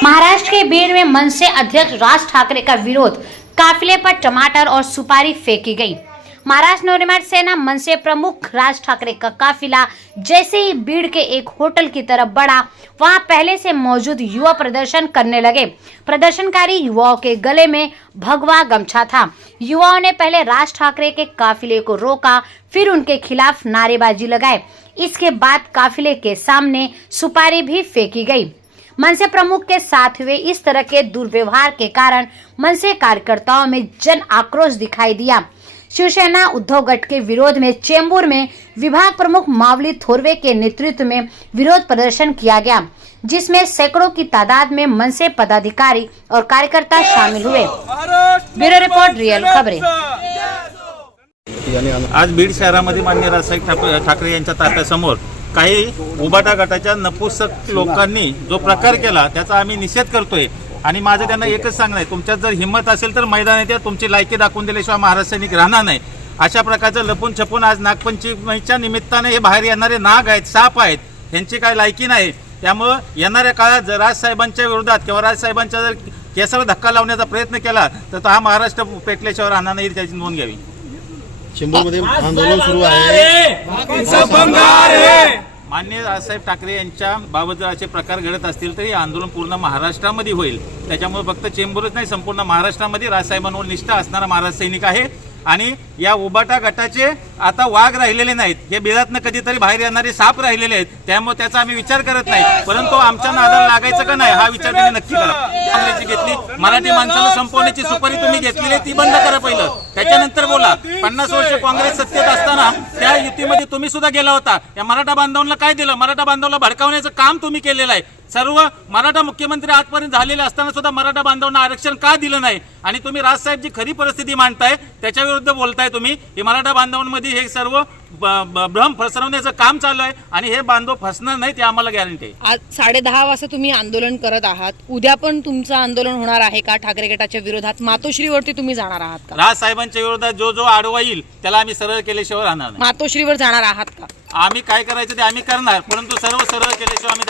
महाराष्ट्र के बीड़ में मनसे अध्यक्ष राज ठाकरे का विरोध, काफिले पर टमाटर और सुपारी फेंकी गई। महाराष्ट्र नवनिर्माण सेना मनसे प्रमुख राज ठाकरे का काफिला जैसे ही बीड़ के एक होटल की तरफ बढ़ा, वहां पहले से मौजूद युवा प्रदर्शन करने लगे। प्रदर्शनकारी युवाओं के गले में भगवा गमछा था। युवाओं ने पहले राज ठाकरे के काफिले को रोका, फिर उनके खिलाफ नारेबाजी लगाए। इसके बाद काफिले के सामने सुपारी भी फेंकी गई। मनसे प्रमुख के साथ हुए इस तरह के दुर्व्यवहार के कारण मनसे कार्यकर्ताओं में जन आक्रोश दिखाई दिया। शिवसेना उद्धव गट के विरोध में चेंबूर में विभाग प्रमुख मावली थोरवे के नेतृत्व में विरोध प्रदर्शन किया गया, जिसमें सैकड़ों की तादाद में मनसे पदाधिकारी और कार्यकर्ता शामिल हुए। ब्यूरो रिपोर्ट, रियल खबरें। आज बीड शहरामध्ये माननीय राजसाहेब ठाकरे यांच्या ताफ्यासमोर काही उबाटा गटाच्या नपुसक लोकांनी जो प्रकार केला त्याचा आम्ही निषेध करतोय आणि माझं त्यांना एकच सांगणं आहे, तुमच्यात जर हिंमत असेल तर मैदानात या, तुमची लायकी दाखवून दिल्याशिवाय महाराष्ट्र सैनिक राहणार नाही। अशा प्रकारचं लपून छपून आज नागपंचमीच्या निमित्ताने हे बाहेर येणारे नाग आहेत, साप आहेत, यांची काय लायकी नाही। त्यामुळे येणाऱ्या काळात जर राजसाहेबांच्या विरोधात किंवा राजसाहेबांच्या जर केसाला धक्का लावण्याचा प्रयत्न केला तर हा महाराष्ट्र पेटल्याशिवाय राहणार नाही, त्याची नोंद घ्यावी। चेंबूरमध्ये आंदोलन सुरू आहे। माननीय राजसाहेब ठाकरे यांच्या बाबत जर असे प्रकार घडत असतील तर हे आंदोलन पूर्ण महाराष्ट्रामध्ये होईल। त्याच्यामुळे फक्त चेंबूरच नाही, संपूर्ण महाराष्ट्रामध्ये राजसाहेबांवर निष्ठा असणारा महाराष्ट्र सैनिक आहे आणि या उबाटा गटाचे आता वाघ राहिलेले नाहीत, हे बिळातनं कधीतरी बाहेर येणारे साप राहिलेले आहेत। त्यामुळे त्याचा आम्ही विचार करत नाही, परंतु आमच्या नादाला लागायचं का नाही हा विचार त्यांनी नक्की करा। काँग्रेसची घेतली मराठी माणसाला संपवण्याची सुपारी तुम्ही घेतलेली ती बंद करा पहिलं, त्याच्यानंतर बोला। 50 वर्ष काँग्रेस सत्तेत असताना त्या युतीमध्ये तुम्ही सुद्धा गेला होता। या मराठा बांधवांना काय दिलं? मराठा बांधवांना भडकावण्याचं काम तुम्ही केलेलं आहे। सर्व मराठा मुख्यमंत्री आजपर्यंत झालेले असताना सुद्धा मराठा बांधवांना आरक्षण का दिलं नाही? आणि तुम्ही राजसाहेब जी खरी परिस्थिती मांडताय त्याच्या विरुद्ध बोलताय तुम्ही। हे मराठा बांधवांमध्ये हे सर्व भ्रम पसरवण्याचं काम चालू आहे आणि हे बांधव फसणार नाही, ते आम्हाला गॅरंटी आहे। आज 10:30 वाजता तुम्ही आंदोलन करत आहात, उद्या पण तुमचं आंदोलन होणार आहे का? ठाकरे गटाच्या विरोधात मातोश्रीवरती तुम्ही जाणार आहात का? राजसाहेबांच्या विरोधात जो आडवा येईल त्याला आम्ही सरळ केल्याशिवाय राहणार नाही। मातोश्रीवर जाणार आहात का? आम्ही काय करायचं ते आम्ही करणार, परंतु सर्व सरळ केल्याशिवाय आम्ही